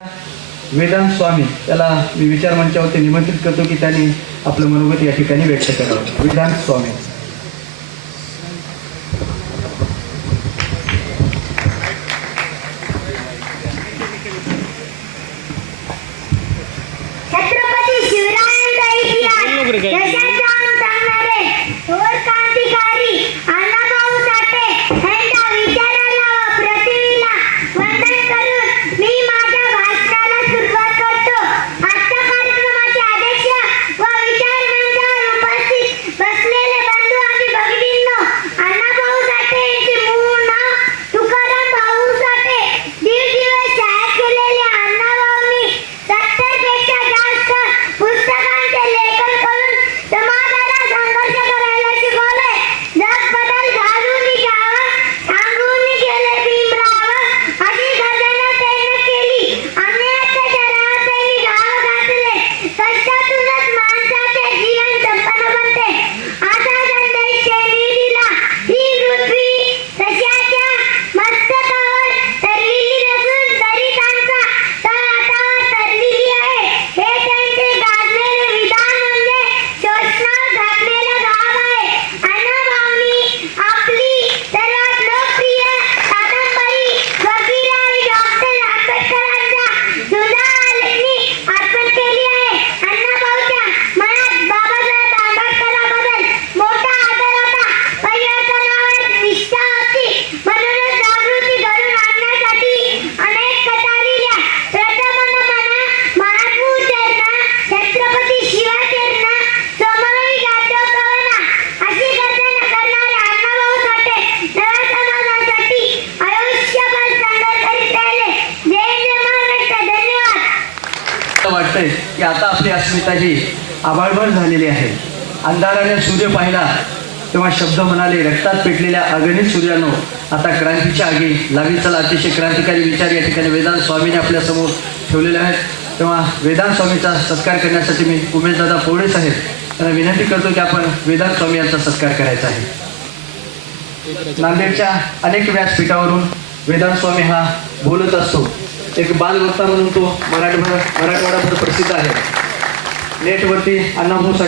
वेदांत स्वामी त्याला मी विचार मंचावरती निमंत्रित करतो की त्यांनी आपलं मनोगत या ठिकाणी व्यक्त करावं। वेदांत स्वामी। छत्रपती शिवरायांचा इतिहास देशाचा सांगणारे थोर क्रांतिकारी अण्णाभाऊ साठे यांच्या विचाराला व प्रतिमेला वंदन करून मी माझ्या भाषणाला सुरुवात करतो। आजच्या कार्यक्रमाचे अध्यक्ष व विचार मंचावर उपस्थित बसलेले बंधू आणि भगिनींनो, अण्णाभाऊ साठे यांचे मूळ नाव तुकाराम भाऊ साठे। दीड दिवस शाळेत गेलेल्या अण्णाभाऊंनी 70 पेक्षा जास्त पुस्तकांचे लेखन करून समाजाला संघर्ष करायला शिकवले। जग बदल घालून घ्यावं, सांगून गेले भीमराव, अशी गर्जना त्यांनी केली। अन्यायाच्या शहरात त्यांनी गाव घातले, कष्टातूनच माणसाचे जीवन संपन्न बनते, असा संदेश त्यांनी दिला। ही पृथ्वी कशाच्या मस्तकावर तरलेली नसून दरितांचा तळावर तरलेली आहे, हे त्यांचे गाजलेले विधान म्हणजे शोषणावर घातलेलं गाव आहे। अण्णाभाऊंनी आपली सर्वात लोकप्रिय कादंबरी फकीर आणि डॉक्टर आंबेडकरांच्या सुधारणी अर्पण केली आहे। अण्णाभाऊंच्या मनात बाबासाहेब आंबेडकरांबद्दल मोठा आदर होता, परिवर्तनावर निष्ठा होती, म्हणूनच जागृती घडवून आणण्यासाठी अनेक कथा लिहिल्या। प्रथम म्हणा महात्मा चरण, छत्रपती शिवचरण, समवेत जातो कवना, अशी गर्जना करणारे अण्णाभाऊ साठे नव्या समाजासाठी आयुष्यभर संघर्ष करीत राहिले। जय जय महाराष्ट्र। धन्यवाद। वाटतंय की आता आपली अस्मिता ही आबाळभर झालेली आहे। अंधाराने सूर्य पाहिला तेव्हा शब्द म्हणाले, रक्तात पेटलेल्या अगणित सूर्यानो आता क्रांतीच्या आगी लावी चला। अतिशय क्रांतिकारी विचार या ठिकाणी वेदांत स्वामीने आपल्या समोर ठेवलेले आहेत। तेव्हा वेदांत स्वामीचा सत्कार करण्यासाठी मी उमेशदादा पोळे साहेब त्यांना विनंती करतो की आपण वेदांत स्वामी यांचा सत्कार करायचा आहे। नांदेडच्या अनेक व्यासपीठावरून वेदांत स्वामी हा बोलत असतो। एक बालवक्ता म्हणून तो मराठवाडाभर प्रसिद्ध आहे। नेटवरती अण्णाभाऊ साठे